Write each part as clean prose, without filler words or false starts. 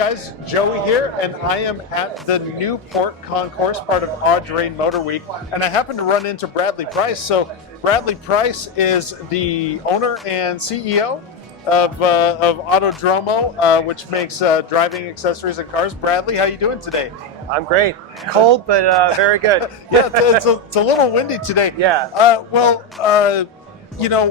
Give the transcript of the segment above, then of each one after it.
guys, Joey here, and I am at the Newport Concours, part of Autodromo Motor Week, and I happen to run into Bradley Price. So Bradley Price is the owner and CEO of Autodromo, which makes driving accessories and cars. Bradley, how you doing today? I'm great. Cold, but very good. Yeah, it's a little windy today. Yeah. You know,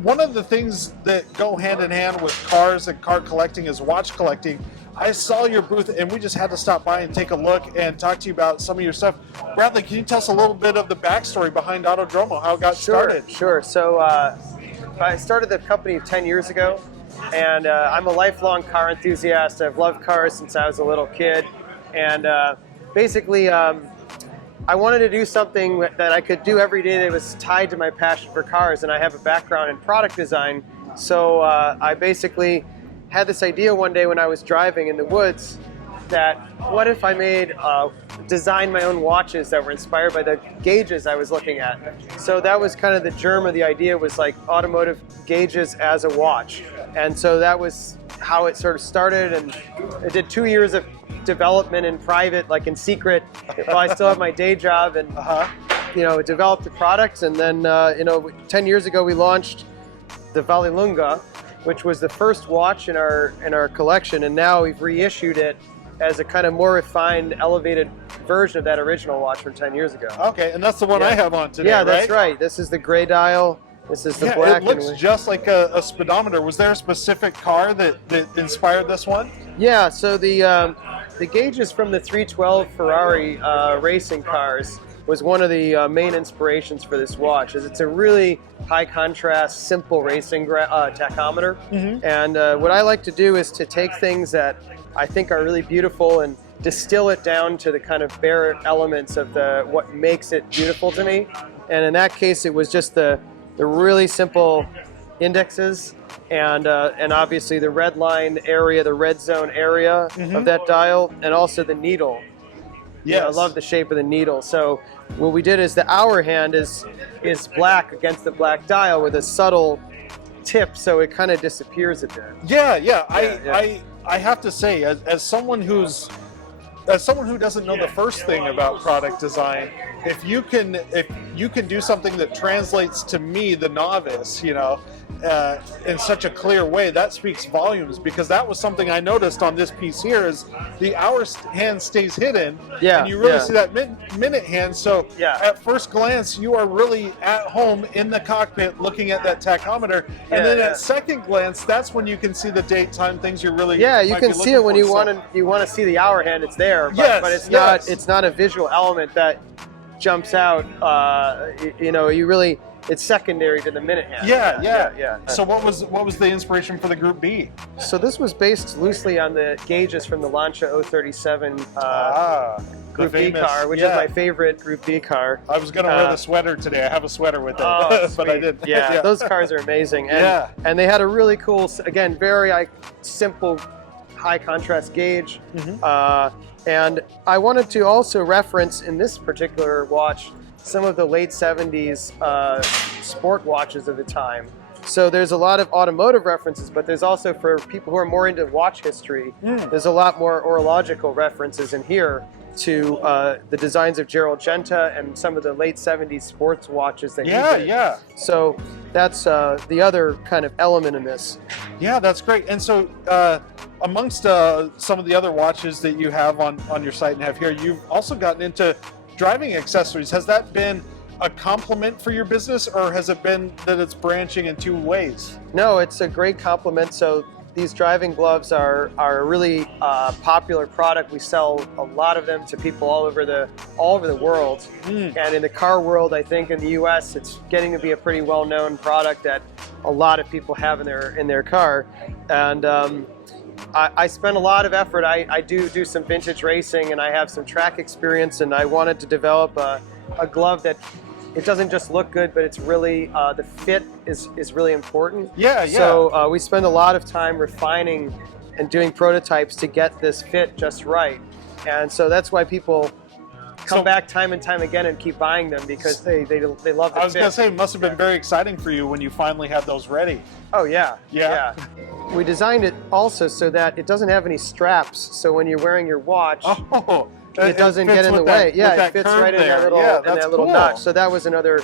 one of the things that go hand in hand with cars and car collecting is watch collecting. I saw your booth and we just had to stop by and take a look and talk to you about some of your stuff. Bradley, can you tell us a little bit of the backstory behind Autodromo, how it got started? Sure. So I started the company 10 years ago, and I'm a lifelong car enthusiast. I've loved cars since I was a little kid. And basically, I wanted to do something that I could do every day that was tied to my passion for cars, and I have a background in product design. So I basically had this idea one day when I was driving in the woods that what if I designed my own watches that were inspired by the gauges I was looking at. So that was kind of the germ of the idea, was like automotive gauges as a watch. And so that was how it sort of started, and I did 2 years of development in private, like in secret, while I still have my day job, and developed the product. And then 10 years ago we launched the Vallelunga, which was the first watch in our collection, and now we've reissued it as a kind of more refined, elevated version of that original watch from 10 years ago. Okay, and that's the one I have on today, Yeah, that's right. This is the gray dial. This is the black. It looks just like a speedometer. Was there a specific car that inspired this one? Yeah, so the gauges from the 312 Ferrari racing cars was one of the main inspirations for this watch. It's a really high contrast, simple racing tachometer. Mm-hmm. And what I like to do is to take things that I think are really beautiful and distill it down to the kind of bare elements of what makes it beautiful to me. And in that case, it was just the really simple indexes and obviously the red line area, the red zone area of that dial, and also the needle. Yes. I love the shape of the needle. So what we did is the hour hand is black against the black dial with a subtle tip, so it kind of disappears a bit. Yeah. I have to say, as someone who doesn't know the first thing about product design, if you can do something that translates to me, the novice, in such a clear way, that speaks volumes, because that was something I noticed on this piece here is the hour hand stays hidden, and you really see that minute hand. So at first glance, you are really at home in the cockpit looking at that tachometer, and then at second glance, that's when you can see the date, time, things you're really you can see it when you want to see the hour hand. It's there, but it's not a visual element that jumps out. It's secondary to the minute hand. Yeah. So what was the inspiration for the Group B? So this was based loosely on the gauges from the Lancia 037 Group B car, which is my favorite Group B car. I was going to wear the sweater today. I have a sweater with it, but I didn't. Yeah, those cars are amazing. And they had a really cool, again, very simple, high contrast gauge. And I wanted to also reference in this particular watch some of the late 70s sport watches of the time. So there's a lot of automotive references, but there's also, for people who are more into watch history, there's a lot more horological references in here to the designs of Gerald Genta and some of the late 70s sports watches that he did. So that's the other kind of element in this. Yeah, that's great. And so amongst some of the other watches that you have on your site and have here, you've also gotten into driving accessories. Has that been a compliment for your business, or has it been that it's branching in two ways? No, it's a great compliment. So these driving gloves are a really popular product. We sell a lot of them to people all over the world. And in the car world, I think in the US, it's getting to be a pretty well-known product that a lot of people have in their car. And I spend a lot of effort. I do some vintage racing, and I have some track experience, and I wanted to develop a glove that it doesn't just look good, but it's really, the fit is really important. So we spend a lot of time refining and doing prototypes to get this fit just right. And so that's why people come back time and time again and keep buying them because they love the I was fit. gonna say it must have been very exciting for you when you finally had those ready. Oh yeah. Yeah. We designed it also so that it doesn't have any straps, so when you're wearing your watch, Oh, it doesn't get in the way. Yeah, it fits right in that little cool. notch. So that was another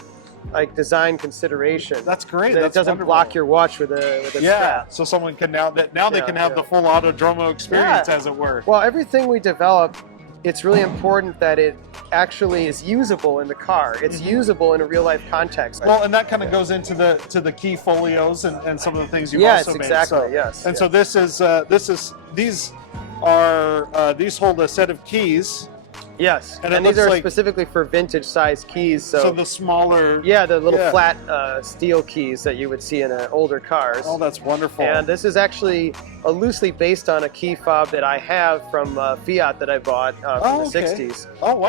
like design consideration. That's great. That That's it doesn't wonderful. block your watch with a strap. So someone can now they can have the full Autodromo experience, as it were. Well, everything we develop, it's really important that it actually is usable in the car. It's usable in a real life context. Well, and that kind of goes into the key folios and some of the things you've also made. Exactly. So, yes. And so these hold a set of keys. Yes, And and it these are looks like- specifically for vintage size keys. So the smaller. Yeah, the little flat steel keys that you would see in older cars. Oh, that's wonderful. And this is actually loosely based on a key fob that I have from Fiat that I bought from the '60s. Oh wow!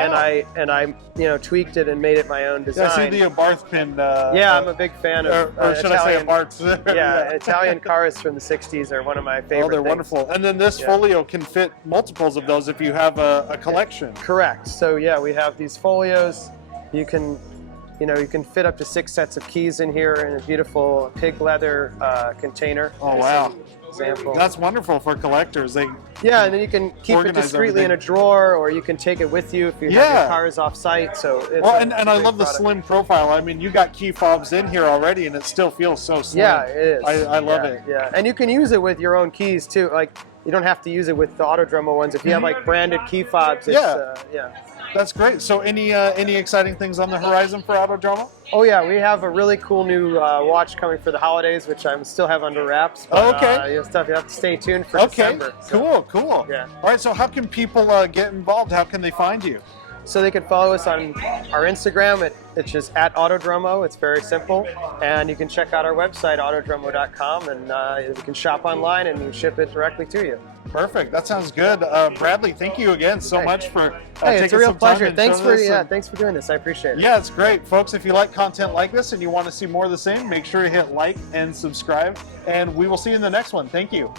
And I tweaked it and made it my own design. Yeah, I see the Abarth pin. Yeah, I'm a big fan of or should Italian, I say Abarth? yeah, Italian cars from the '60s are one of my favorite. Oh, they're things. wonderful. And then this folio can fit multiples of those if you have a collection. Correct. So yeah, we have these folios. You can fit up to 6 sets of keys in here in a beautiful pig leather container. Oh wow! Example. That's wonderful for collectors. And then you can keep it discreetly in a drawer, or you can take it with you if you have your cars off site. So it's and I love the slim profile. I mean, you got key fobs in here already, and it still feels so slim. Yeah, it is. I love it. Yeah, and you can use it with your own keys too. Like you don't have to use it with the Autodromo ones. If you have like branded key fobs, That's great. So any exciting things on the horizon for Autodromo? Oh yeah, we have a really cool new watch coming for the holidays, which I still have under wraps. But, you have to stay tuned for December. Cool. Yeah. All right. So how can people get involved? How can they find you? So they can follow us on our Instagram, which is @Autodromo. It's very simple. And you can check out our website, autodromo.com, and you can shop online and we ship it directly to you. Perfect. That sounds good. Bradley, thank you again so much for it's taking a real some time pleasure. and Thanks showing for this. thanks for doing this. I appreciate it. Yeah, it's great. Folks, if you like content like this and you want to see more of the same, make sure to hit like and subscribe. And we will see you in the next one. Thank you.